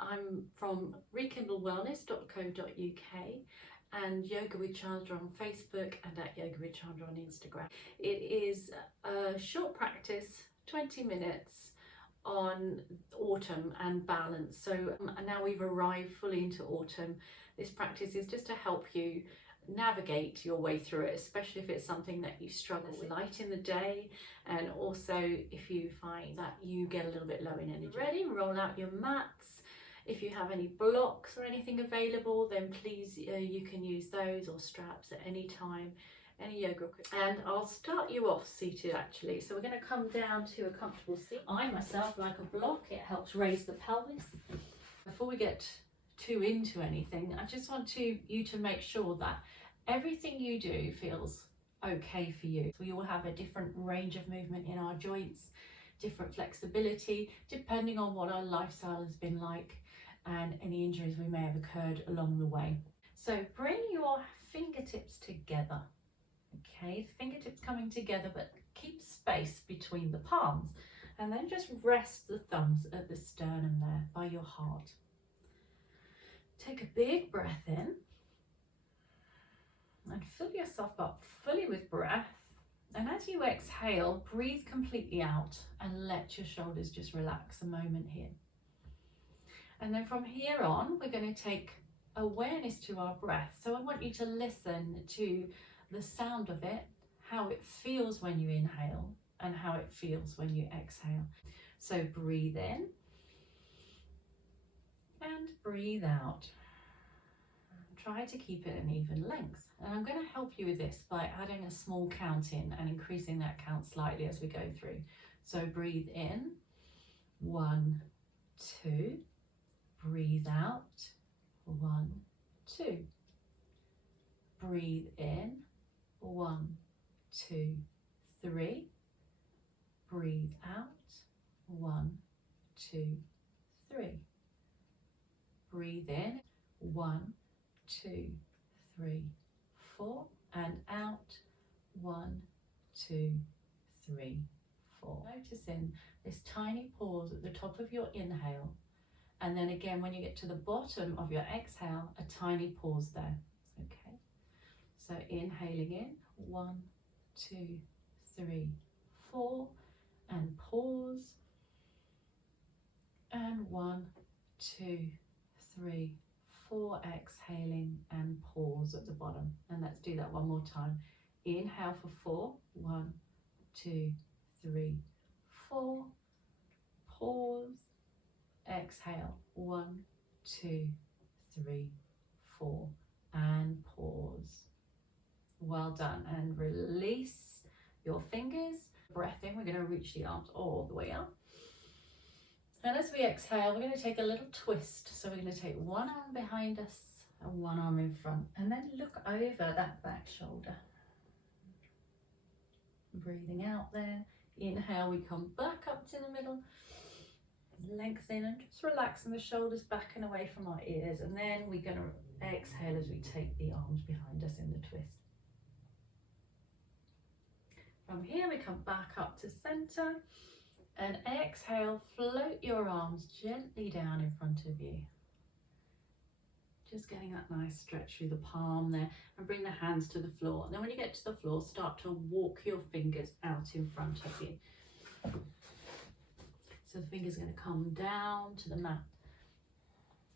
I'm from rekindlewellness.co.uk and Yoga with Chandra on Facebook and at Yoga with Chandra on Instagram. It is a short practice, 20 minutes on autumn and balance. So now we've arrived fully into autumn. This practice is just to help you navigate your way through it, especially if it's something that you struggle with. Light in the day, and also if you find that you get a little bit low in energy. Ready? Roll out your mats. If you have any blocks or anything available, then please you can use those, or straps at any time, any yoga equipment. And I'll start you off seated actually. So we're going to come down to a comfortable seat. I myself like a block, it helps raise the pelvis. Before we get too into anything, I just want you to make sure that everything you do feels okay for you. We all have a different range of movement in our joints, different flexibility, depending on what our lifestyle has been like and any injuries we may have occurred along the way. So bring your fingertips together. Okay, fingertips coming together, but keep space between the palms, and then just rest the thumbs at the sternum there by your heart. Take a big breath in and fill yourself up fully with breath. And as you exhale, breathe completely out and let your shoulders just relax a moment here. And then from here on, we're going to take awareness to our breath. So I want you to listen to the sound of it, how it feels when you inhale and how it feels when you exhale. So breathe in and breathe out. Try to keep it an even length. And I'm going to help you with this by adding a small count in and increasing that count slightly as we go through. So breathe in, 1, 2, breathe out, 1, 2, breathe in, 1, 2, 3, breathe out, 1, 2, 3, breathe in, 1, 2, 3, 4, and out, 1, 2, 3, 4. Noticing this tiny pause at the top of your inhale, and then again when you get to the bottom of your exhale, a tiny pause there. Okay, so inhaling in, 1, 2, 3, 4, and pause, and 1, 2, 3, 4, exhaling and pause at the bottom. And let's do that one more time. Inhale for 4, 1, 2, 3, 4, pause, exhale, 1, 2, 3, 4, and pause. Well done. And release your fingers. Breath in, we're going to reach the arms all the way up. And as we exhale, we're going to take a little twist. So we're going to take one arm behind us and one arm in front, and then look over that back shoulder. Breathing out there. Inhale, we come back up to the middle, lengthen and just relaxing the shoulders back and away from our ears. And then we're going to exhale as we take the arms behind us in the twist. From here, we come back up to center. And exhale, float your arms gently down in front of you. Just getting that nice stretch through the palm there, and bring the hands to the floor. And then when you get to the floor, start to walk your fingers out in front of you. So the fingers are going to come down to the mat.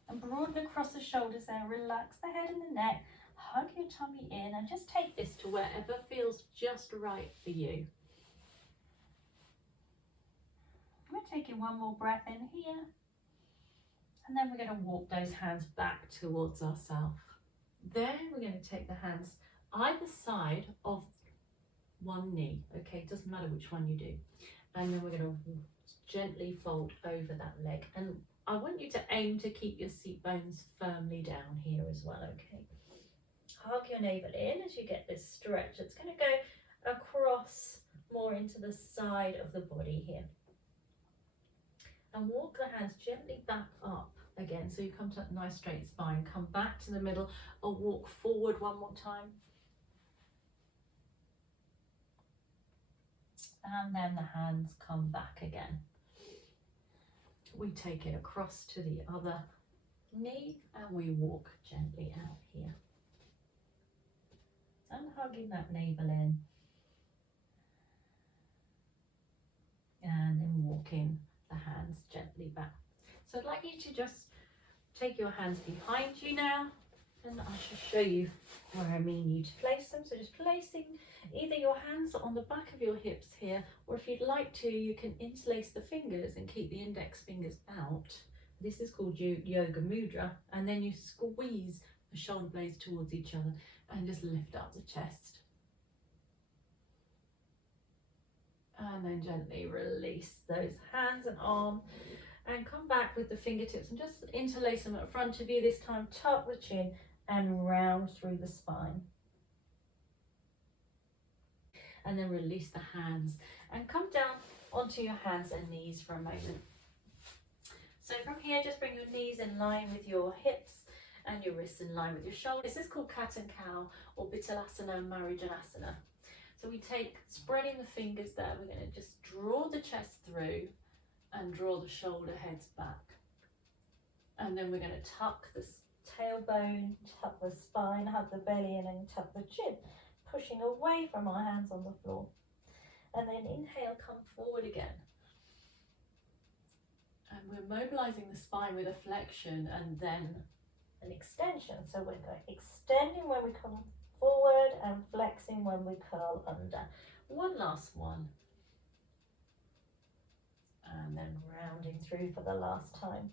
And broaden across the shoulders there, relax the head and the neck, hug your tummy in, and just take this to wherever feels just right for you. We're taking one more breath in here, and then we're going to walk those hands back towards ourselves. Then we're going to take the hands either side of one knee. Okay, it doesn't matter which one you do. And then we're going to gently fold over that leg. And I want you to aim to keep your seat bones firmly down here as well, okay? Hug your navel in as you get this stretch. It's going to go across more into the side of the body here. And walk the hands gently back up again. So you come to that nice straight spine. Come back to the middle, or walk forward one more time. And then the hands come back again. we take it across to the other knee and we walk gently out here. And hugging that navel in. And then walking the hands gently back. So I'd like you to just take your hands behind you now, and I shall show you where I mean you to place them. So just placing either your hands on the back of your hips here, or if you'd like to, you can interlace the fingers and keep the index fingers out. This is called Yoga Mudra, and then you squeeze the shoulder blades towards each other and just lift up the chest. And then gently release those hands and arms and come back with the fingertips and just interlace them at front of you. This time tuck the chin and round through the spine. And then release the hands and come down onto your hands and knees for a moment. So from here, just bring your knees in line with your hips and your wrists in line with your shoulders. This is called Cat and Cow or Bithalasana and Marijanasana. So we take, spreading the fingers there, we're going to just draw the chest through and draw the shoulder heads back. And then we're going to tuck the tailbone, tuck the spine, hug the belly in and tuck the chin, pushing away from our hands on the floor. And then inhale, come forward again. And we're mobilizing the spine with a flexion and then an extension. So we're going extending when we come forward and flexing when we curl under. One last one. And then rounding through for the last time.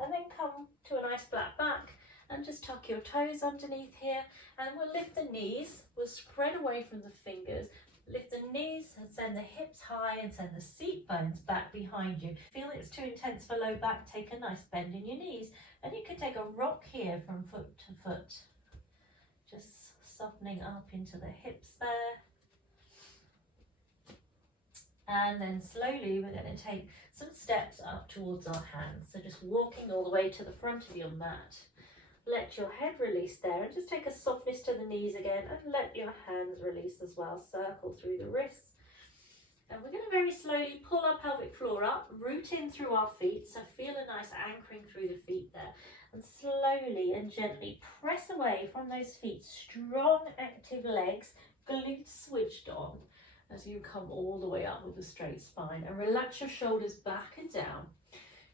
And then come to a nice flat back and just tuck your toes underneath here, and we'll lift the knees, we'll spread away from the fingers, lift the knees and send the hips high and send the seat bones back behind you. Feel it's too intense for low back, take a nice bend in your knees, and you can take a rock here from foot to foot. Just softening up into the hips there. And then slowly we're going to take some steps up towards our hands. So just walking all the way to the front of your mat. Let your head release there and just take a softness to the knees again and let your hands release as well. Circle through the wrists. And we're going to very slowly pull our pelvic floor up, root in through our feet. So feel a nice anchoring through the feet there. And slowly and gently press away from those feet. Strong active legs, glutes switched on. As you come all the way up with a straight spine, and relax your shoulders back and down.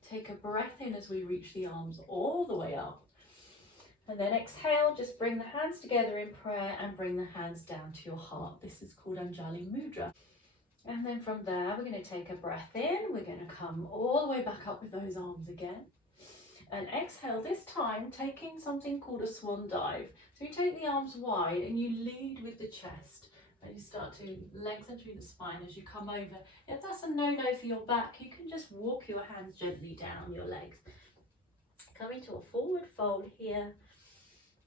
Take a breath in as we reach the arms all the way up. And then exhale, just bring the hands together in prayer and bring the hands down to your heart. This is called Anjali Mudra. And then from there, we're going to take a breath in. We're going to come all the way back up with those arms again. And exhale, this time taking something called a swan dive. So you take the arms wide and you lead with the chest. And you start to lengthen through the spine as you come over. If that's a no-no for your back, you can just walk your hands gently down your legs. Come into a forward fold here.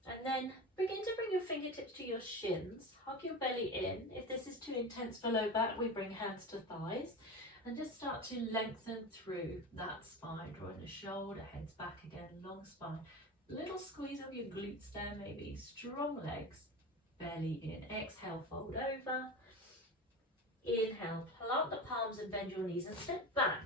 And then begin to bring your fingertips to your shins. Hug your belly in. If this is too intense for low back, we bring hands to thighs. And just start to lengthen through that spine. Drawing the shoulder, heads back again, long spine. Little squeeze of your glutes there maybe. Strong legs. Belly in. Exhale, fold over. Inhale, plant the palms and bend your knees and step back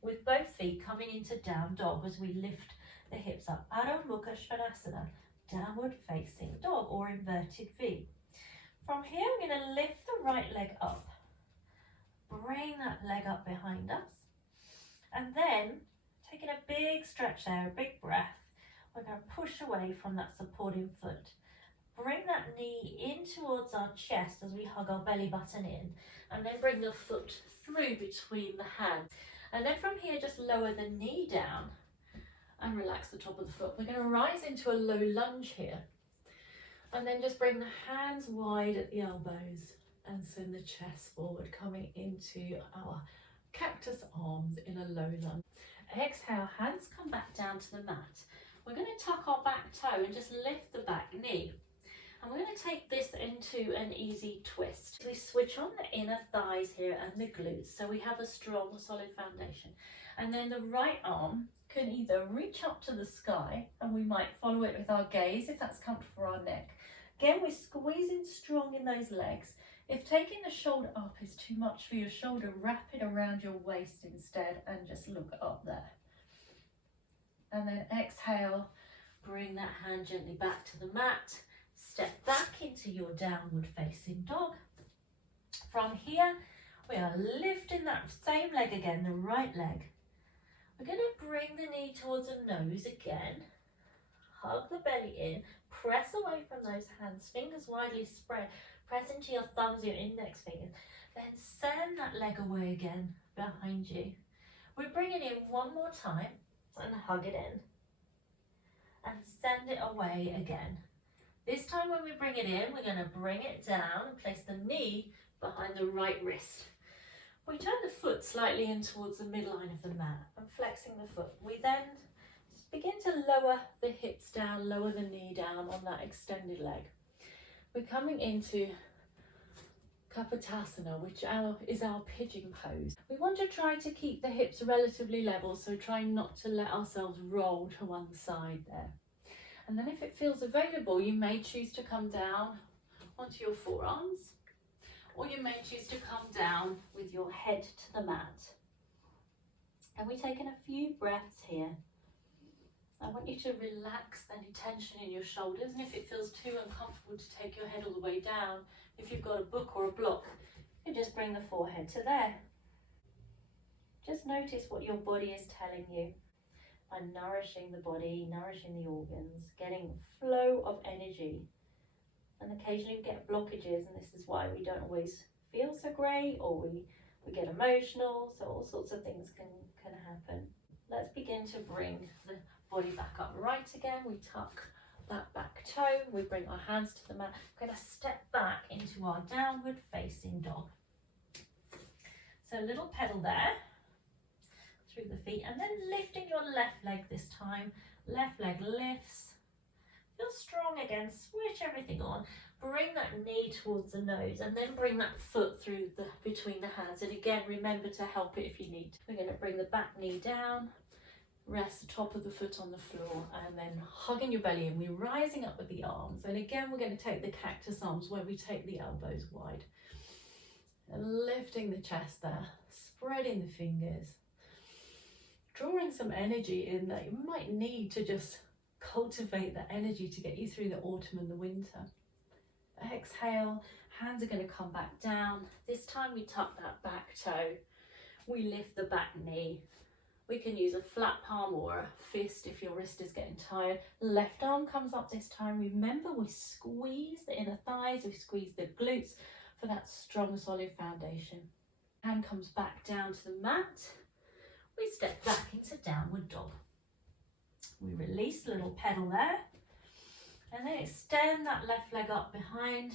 with both feet coming into down dog as we lift the hips up. Adho Mukha Svanasana, downward facing dog or inverted V. From here, we're going to lift the right leg up. Bring that leg up behind us. And then, taking a big stretch there, a big breath, we're going to push away from that supporting foot. Bring that knee in towards our chest as we hug our belly button in, and then bring the foot through between the hands. And then from here, just lower the knee down and relax the top of the foot. We're going to rise into a low lunge here. And then just bring the hands wide at the elbows and send the chest forward, coming into our cactus arms in a low lunge. Exhale, hands come back down to the mat. We're going to tuck our back toe and just lift the back knee. And we're going to take this into an easy twist. We switch on the inner thighs here and the glutes, so we have a strong, solid foundation. And then the right arm can either reach up to the sky, and we might follow it with our gaze if that's comfortable for our neck. Again, we're squeezing strong in those legs. If taking the shoulder up is too much for your shoulder, wrap it around your waist instead and just look up there. And then exhale, bring that hand gently back to the mat. Step back into your downward facing dog. From here, we are lifting that same leg again, the right leg. We're going to bring the knee towards the nose again. Hug the belly in, press away from those hands, fingers widely spread. Press into your thumbs, your index fingers. Then send that leg away again behind you. We bring it in one more time and hug it in. And send it away again. This time when we bring it in, we're going to bring it down and place the knee behind the right wrist. We turn the foot slightly in towards the midline of the mat and flexing the foot. We then begin to lower the hips down, lower the knee down on that extended leg. We're coming into Kapotasana, which is our pigeon pose. We want to try to keep the hips relatively level, so try not to let ourselves roll to one side there. And then if it feels available, you may choose to come down onto your forearms, or you may choose to come down with your head to the mat. And we've taken a few breaths here. I want you to relax any tension in your shoulders, and if it feels too uncomfortable to take your head all the way down, if you've got a book or a block, you just bring the forehead to there. Just notice what your body is telling you by nourishing the body, nourishing the organs, getting flow of energy. And occasionally we get blockages, and this is why we don't always feel so great, or we get emotional, so all sorts of things can happen. Let's begin to bring the body back upright again. We tuck that back toe, we bring our hands to the mat. We're going to step back into our downward facing dog. So a little pedal there through the feet, and then lifting your left leg this time. Left leg lifts. Feel strong again, switch everything on. Bring that knee towards the nose, and then bring that foot through between the hands. And again, remember to help it if you need. We're going to bring the back knee down. Rest the top of the foot on the floor, and then hugging your belly in. We're rising up with the arms, and again we're going to take the cactus arms where we take the elbows wide and lifting the chest there, spreading the fingers, drawing some energy in that you might need to just cultivate that energy to get you through the autumn and the winter. Exhale, hands are going to come back down. This time we tuck that back toe, we lift the back knee. We can use a flat palm or a fist if your wrist is getting tired. Left arm comes up this time. Remember, we squeeze the inner thighs, we squeeze the glutes for that strong, solid foundation. Hand comes back down to the mat. We step back into downward dog. We release a little pedal there. And then extend that left leg up behind.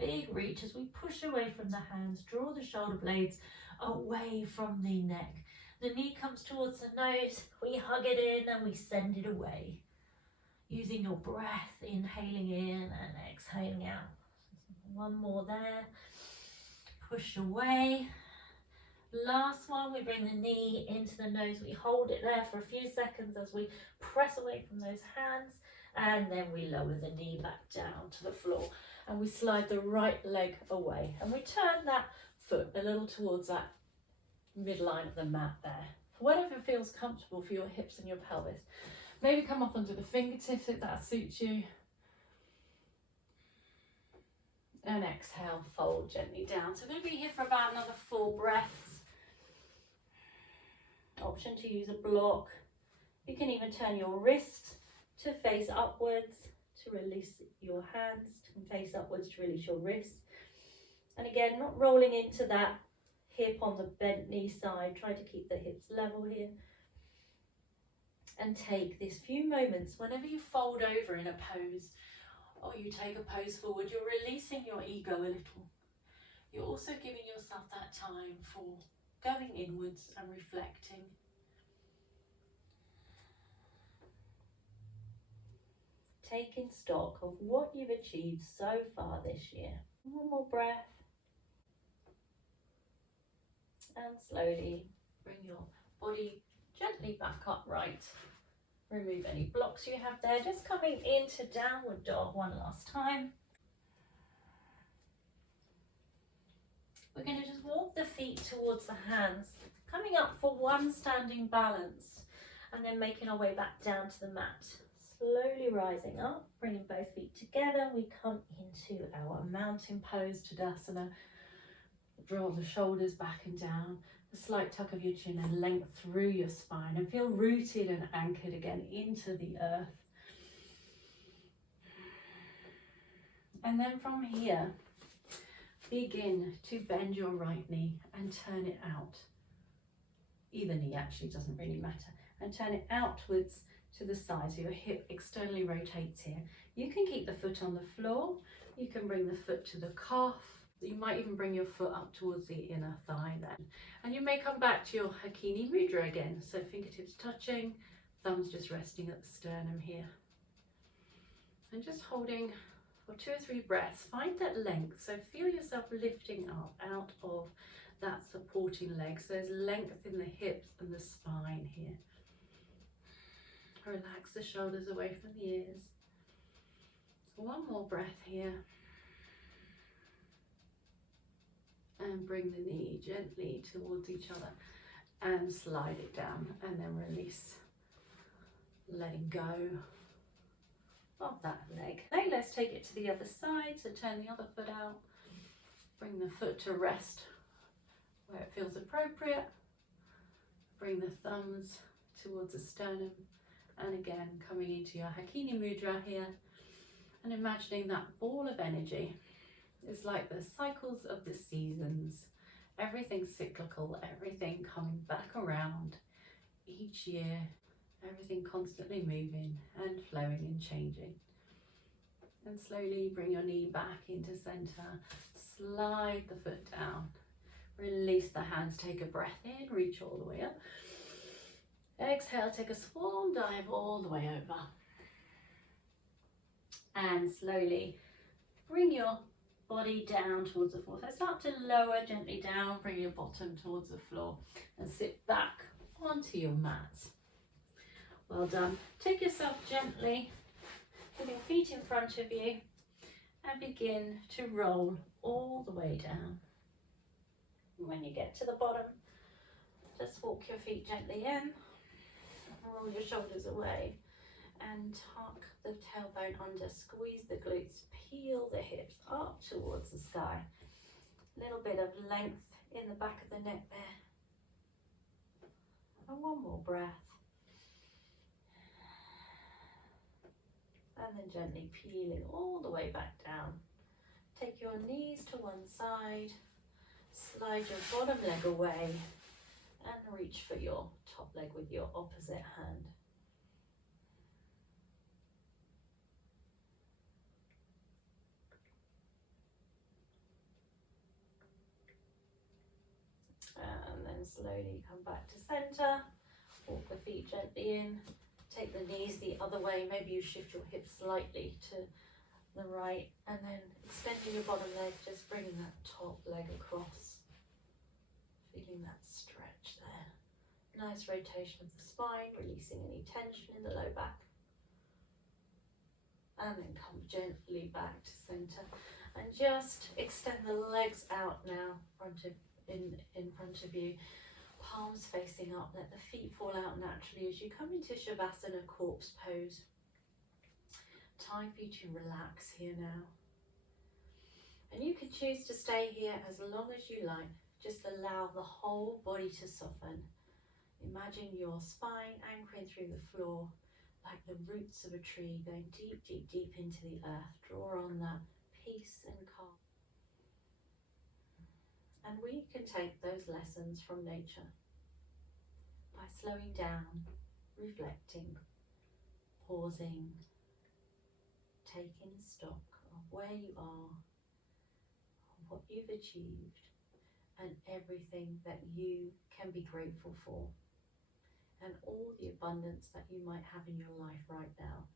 Big reach as we push away from the hands. Draw the shoulder blades away from the neck. The knee comes towards the nose, we hug it in and we send it away. Using your breath, inhaling in and exhaling out. One more there. Push away. Last one, we bring the knee into the nose. We hold it there for a few seconds as we press away from those hands. And then we lower the knee back down to the floor. And we slide the right leg away. And we turn that foot a little towards that midline of the mat there. Whatever feels comfortable for your hips and your pelvis. Maybe come up onto the fingertips if that suits you. And exhale, fold gently down. So we're going to be here for about another 4 breaths. Option to use a block. You can even turn your wrist to face upwards to release your hands, to face upwards to release your wrist. And again, not rolling into that hip on the bent knee side. Try to keep the hips level here. And take these few moments, whenever you fold over in a pose or you take a pose forward, you're releasing your ego a little. You're also giving yourself that time for going inwards and reflecting. Taking stock of what you've achieved so far this year. One more breath. And slowly bring your body gently back upright. Remove any blocks you have there. Just coming into downward dog one last time. We're going to just walk the feet towards the hands, coming up for one standing balance, and then making our way back down to the mat. Slowly rising up, bringing both feet together. We come into our mountain pose, Tadasana. Draw the shoulders back and down, a slight tuck of your chin and length through your spine, and feel rooted and anchored again into the earth. And then from here, begin to bend your right knee and turn it out. Either knee actually, doesn't really matter. And turn it outwards to the side, so your hip externally rotates here. You can keep the foot on the floor, you can bring the foot to the calf, you might even bring your foot up towards the inner thigh then. And you may come back to your Hakini Mudra again, so fingertips touching, thumbs just resting at the sternum here. And just holding for 2 or 3 breaths, find that length, so feel yourself lifting up out of that supporting leg, so there's length in the hips and the spine here. Relax the shoulders away from the ears. One more breath here. And bring the knee gently towards each other and slide it down, and then release, letting go of that leg. Now let's take it to the other side, so turn the other foot out, bring the foot to rest where it feels appropriate, bring the thumbs towards the sternum, and again coming into your Hakini Mudra here, and imagining that ball of energy is like the cycles of the seasons. Everything cyclical, everything coming back around each year, everything constantly moving and flowing and changing. And slowly bring your knee back into center, slide the foot down, release the hands, take a breath in, reach all the way up. Exhale, take a swan dive all the way over. And slowly bring your body down towards the floor. So start to lower gently down, bring your bottom towards the floor and sit back onto your mat. Well done. Take yourself gently with your feet in front of you and begin to roll all the way down. When you get to the bottom, just walk your feet gently in, roll your shoulders away and tuck the tailbone under, squeeze the glutes, peel the hips up towards the sky. A little bit of length in the back of the neck there. And one more breath. And then gently peeling all the way back down. Take your knees to one side, slide your bottom leg away and reach for your top leg with your opposite hand. And then slowly come back to center, walk the feet gently in, take the knees the other way, maybe you shift your hips slightly to the right, and then extending your bottom leg, just bringing that top leg across, feeling that stretch there. Nice rotation of the spine, releasing any tension in the low back. And then come gently back to center and just extend the legs out now in front of you, palms facing up. Let the feet fall out naturally as you come into Shavasana, corpse pose. Time for you to relax here now. And you can choose to stay here as long as you like. Just allow the whole body to soften. Imagine your spine anchoring through the floor like the roots of a tree going deep, deep, deep into the earth. Draw on that peace and calm. And we can take those lessons from nature by slowing down, reflecting, pausing, taking stock of where you are, what you've achieved, and everything that you can be grateful for, and all the abundance that you might have in your life right now.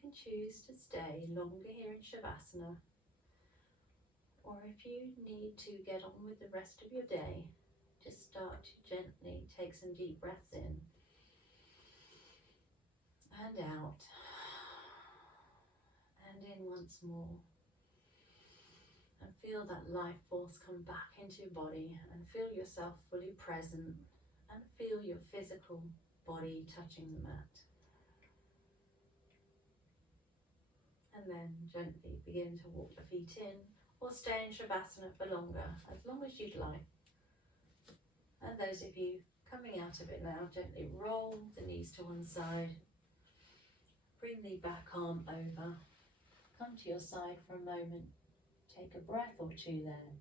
can choose to stay longer here in Shavasana, or if you need to get on with the rest of your day, just start to gently take some deep breaths in and out, and in once more. And feel that life force come back into your body, and feel yourself fully present, and feel your physical body touching the mat. And then gently begin to walk the feet in, or stay in Shavasana for longer, as long as you'd like. And those of you coming out of it now, gently roll the knees to one side, bring the back arm over, come to your side for a moment, take a breath or two there.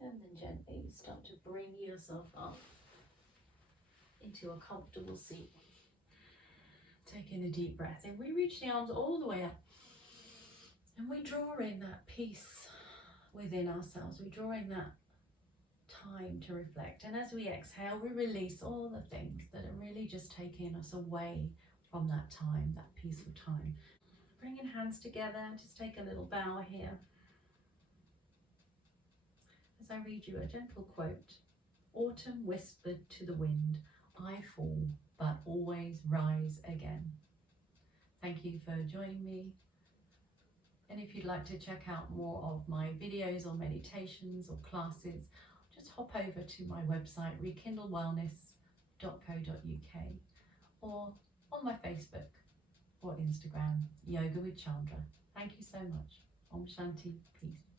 And then gently start to bring yourself up into a comfortable seat. Taking a deep breath in, we reach the arms all the way up, and we draw in that peace within ourselves. We draw in that time to reflect, and as we exhale, we release all the things that are really just taking us away from that time, that peaceful time. Bringing hands together, just take a little bow here. As I read you a gentle quote, "Autumn whispered to the wind, I fall, but always rise again." Thank you for joining me. And if you'd like to check out more of my videos or meditations or classes, just hop over to my website, rekindlewellness.co.uk, or on my Facebook or Instagram, Yoga with Chandra. Thank you so much. Om Shanti, peace.